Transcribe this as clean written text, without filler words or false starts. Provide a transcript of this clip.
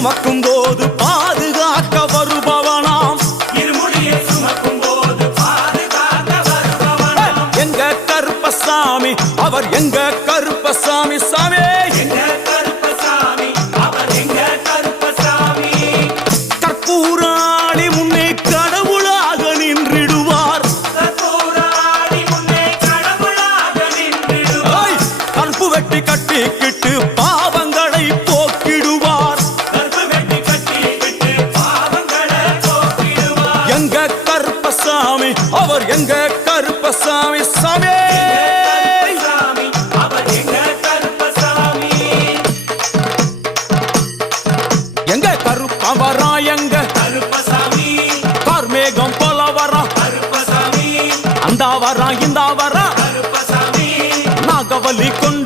சுமக்கும் போது பாதுகாக்க வருபவனாம். இருமுடியை சுமக்கும் போது பாதுகாக்க வருபவனாம். எங்க கருப்பசாமி அவர் எங்க கருப்பசாமி சாமி. எங்க கருப்பசாமி அவர் எங்க கருப்பசாமி. கற்பூராணி முன்னே கடவுளாக நின்றிடுவார். கற்பூராணி முன்னே கடவுளாக நின்றிடுவார். கற்பு வெட்டி கட்டிக்கிட்டு பாவங்களை போக்கிடுவார். கற்பு வெட்டி கட்டிக்கிட்டு பாவங்களை போக்கிடுவார். எங்க கருப்பசாமி அவர் எங்க கருப்பசாமி சாமி. கருப்பசாமி அவர் எங்க கருப்பசாமி. எங்க கருப்பவரா எங்க கருப்பசாமி கார்மேகம் போல வரா. கருப்பசாமி அந்த வரா இந்த வரா கருப்பசாமி நாகவலி கொண்டு